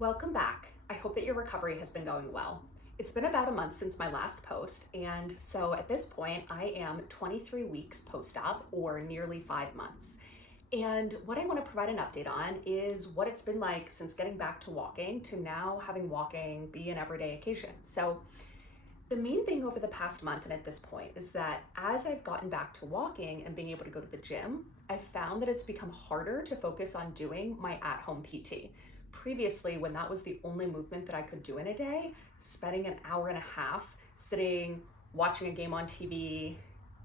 Welcome back. I hope that your recovery has been going well. It's been about a month since my last post, and so at this point, I am 23 weeks post-op, or nearly 5 months. And what I want to provide an update on is what it's been like since getting back to walking to now having walking be an everyday occasion. So the main thing over the past month and at this point is that as I've gotten back to walking and being able to go to the gym, I've found that it's become harder to focus on doing my at-home PT. Previously, when that was the only movement that I could do in a day, spending an hour and a half sitting, watching a game on TV,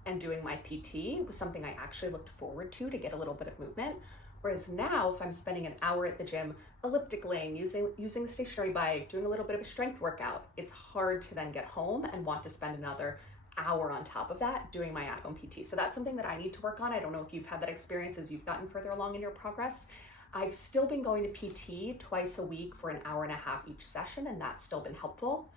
and doing my PT was something I actually looked forward to get a little bit of movement. Whereas now, if I'm spending an hour at the gym, ellipticaling, using the stationary bike, doing a little bit of a strength workout, it's hard to then get home and want to spend another hour on top of that doing my at-home PT. So that's something that I need to work on. I don't know if you've had that experience as you've gotten further along in your progress. I've still been going to PT twice a week for an hour and a half each session, and that's still been helpful.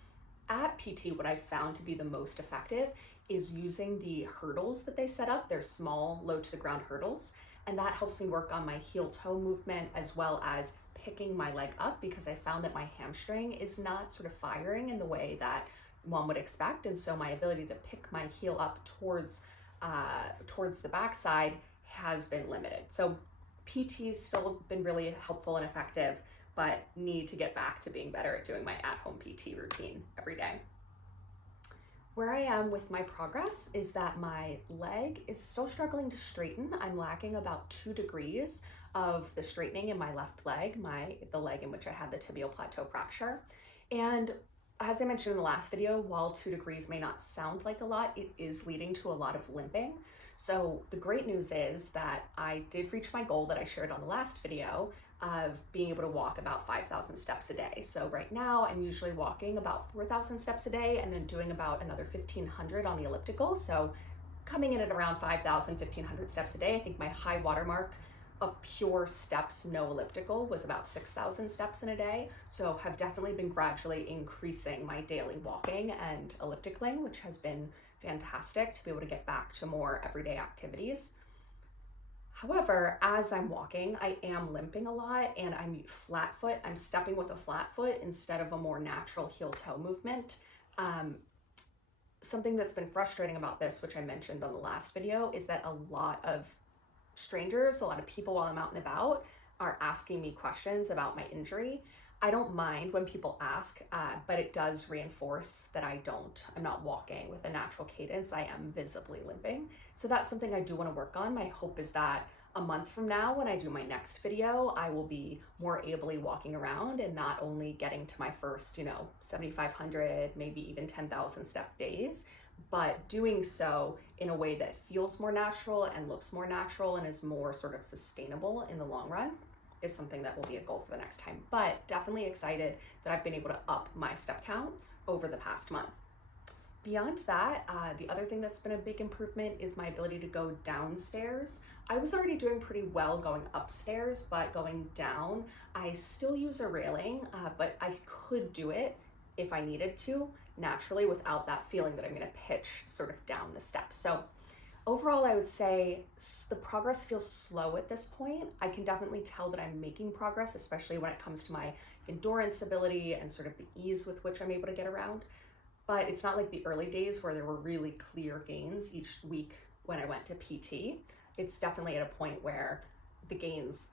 At PT, what I've found to be the most effective is using the hurdles that they set up. They're small, low to the ground hurdles, and that helps me work on my heel toe movement as well as picking my leg up, because I found that my hamstring is not sort of firing in the way that one would expect, and so my ability to pick my heel up towards the backside has been limited. So PT's still been really helpful and effective, but need to get back to being better at doing my at-home PT routine every day. Where I am with my progress is that my leg is still struggling to straighten. I'm lacking about 2 degrees of the straightening in my left leg, the leg in which I had the tibial plateau fracture. And as I mentioned in the last video, while 2 degrees may not sound like a lot, it is leading to a lot of limping. So the great news is that I did reach my goal that I shared on the last video of being able to walk about 5,000 steps a day. So right now I'm usually walking about 4,000 steps a day and then doing about another 1,500 on the elliptical. So coming in at around 5,000, 1,500 steps a day. I think my high watermark of pure steps, no elliptical, was about 6,000 steps in a day. So have definitely been gradually increasing my daily walking and ellipticaling, which has been fantastic to be able to get back to more everyday activities. However, as I'm walking, I am limping a lot and I'm flat foot. I'm stepping with a flat foot instead of a more natural heel toe movement. Something that's been frustrating about this, which I mentioned on the last video, is that a lot of strangers, a lot of people while I'm out and about, are asking me questions about my injury. I don't mind when people ask, but it does reinforce that I'm not walking with a natural cadence. I am visibly limping. So that's something I do want to work on. My hope is that a month from now, when I do my next video, I will be more ably walking around and not only getting to my first, 7,500, maybe even 10,000 step days, but doing so in a way that feels more natural and looks more natural and is more sort of sustainable in the long run, is something that will be a goal for the next time. But definitely excited that I've been able to up my step count over the past month. Beyond that, the other thing that's been a big improvement is my ability to go downstairs. I was already doing pretty well going upstairs, but going down, I still use a railing, but I could do it if I needed to naturally without that feeling that I'm gonna pitch sort of down the steps. So overall, I would say the progress feels slow at this point. I can definitely tell that I'm making progress, especially when it comes to my endurance ability and sort of the ease with which I'm able to get around. But it's not like the early days where there were really clear gains each week when I went to PT. It's definitely at a point where the gains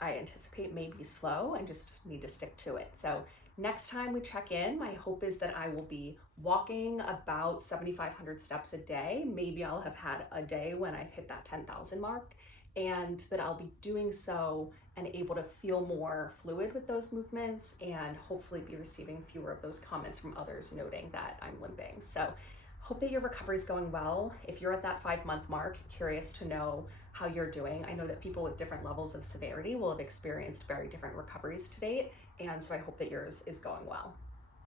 I anticipate may be slow and just need to stick to it. So next time we check in, my hope is that I will be walking about 7,500 steps a day. Maybe I'll have had a day when I've hit that 10,000 mark, and that I'll be doing so and able to feel more fluid with those movements and hopefully be receiving fewer of those comments from others noting that I'm limping. So hope that your recovery is going well. If you're at that 5-month mark, curious to know how you're doing. I know that people with different levels of severity will have experienced very different recoveries to date, and so I hope that yours is going well.